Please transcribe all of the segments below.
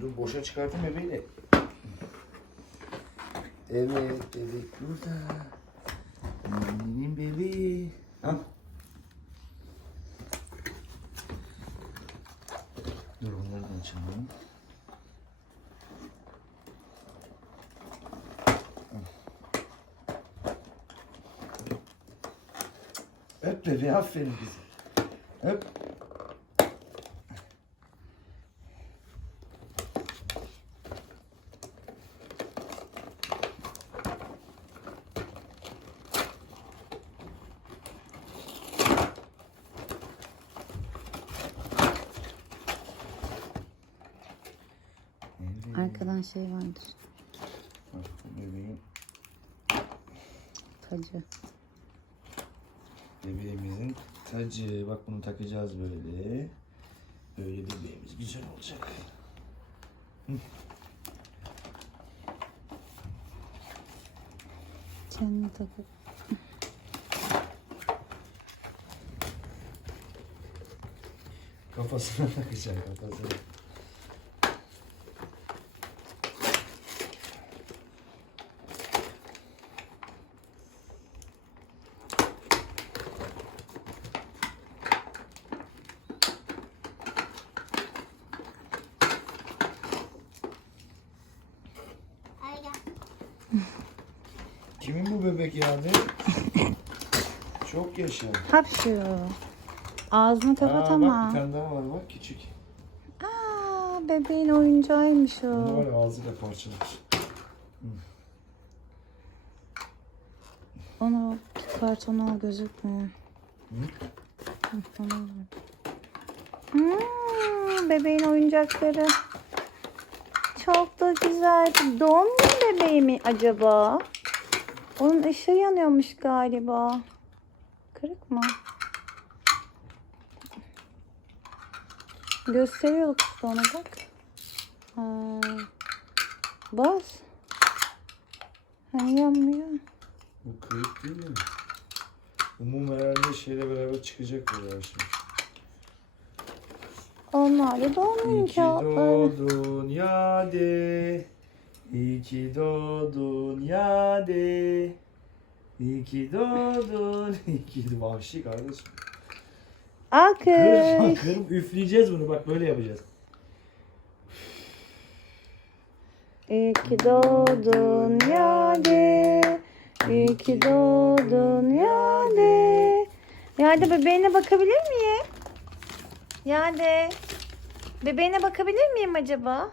Dur boşa çıkartın bebeği Evet bebek burada. Benim bebeği. Al. Dur onları da açalım. Öp bebeği aferin kızım. Öp. Evet. Arkadan şey vardır. Bak bebeğin Tacı. Bebeğimizin tacı. Bak bunu takacağız böyle. Böyle bebeğimiz güzel olacak. Kendini takıp. Kafasına takacak kafasına. Kimin bu bebek yani? Çok yaşa. Hapşıyor. Ağzını kapat Aa, bak ama. bir tane daha var bak küçük. Aa, bebeğin oyuncağıymış Onu o. var ya ağzıyla parçalamış. Onu kartona gözükmüyor. Hı, tamam. Hmm, bebeğin oyuncakları. Çok da güzel. Doğum günü bebeği mi acaba? Onun ışığı yanıyormuş galiba. Kırık mı? Gösteriyor kız ona bak. Ha. Bas. Hani yanmıyor. Bu kayıp değil mi? Umum herhalde şeyle beraber çıkacak bu ya şimdi. Onlar da İyi ki kağıtları. doğdun ya de. İyi ki doğdun ya de. İyi ki doğdun. İyi ki doğdun. Vahşi kardeşim. Kır, Alkış. kır, üfleyeceğiz bunu bak böyle yapacağız. İyi ki doğdun Yade. İyi ki doğdun Yade. Yade bebeğine bakabilir miyim? Yade. Bebeğine bakabilir miyim acaba?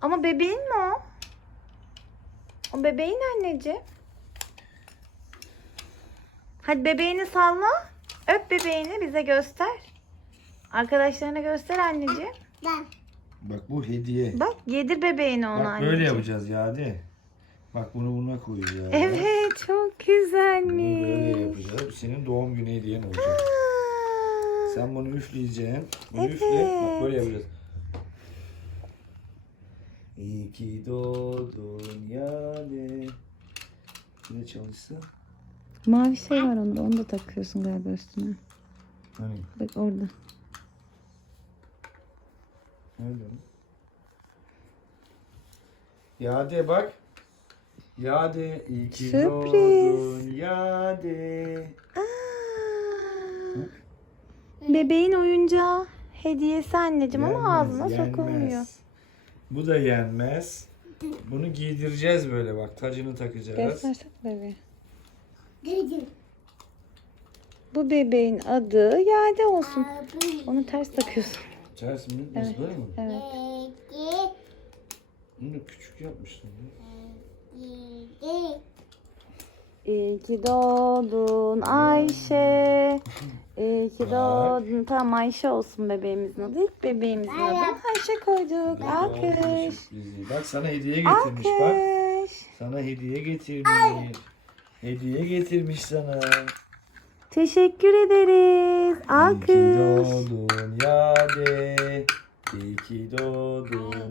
Ama bebeğin mi o? O bebeğin anneciğim. Hadi bebeğini salla. Öp bebeğini bize göster. Arkadaşlarına göster anneciğim. Bak bu hediye. Bak yedir bebeğini ona Bak anneciğim. böyle yapacağız ya de. Bak bunu buna koyacağız. Evet çok Bunu böyle güzelmiş. yapacağız. Bu senin doğum günü hediyen olacak. Aa, Sen bunu üfleyeceksin. Bunu Evet. üfle. Bak böyle yapacağız. İyi ki doğdun yani. Ne çalışsa? Mavi şey var onda. Onu da takıyorsun galiba üstüne. Hani? Bak orada. Nerede o? Ya de bak. Ya de iyi ki Sürpriz. doğdun ya de. Aa, bebeğin oyuncağı. Hediyesi anneciğim ama Yenmez, ağzına yenmez. sokulmuyor. Bu da yenmez. Bunu giydireceğiz böyle bak. Tacını takacağız. Göstersek bebeği. Bu bebeğin adı Yade olsun. Onu ters takıyorsun. Ters mi? Nasıl Evet. böyle mi? Evet. Bunu da küçük yapmıştım. İyi ki doğdun Ayşe. İyi ki doğdun. Tamam Ayşe olsun bebeğimizin adı. İlk bebeğimizin adını Ayşe koyduk. Alkış. Sürprizi. Bak sana hediye getirmiş bak. Alkış. Sana hediye getirmiş. Hediye getirmiş sana. Teşekkür ederiz. İyi ki Alkış. doğdun ya de. İyi ki doğdun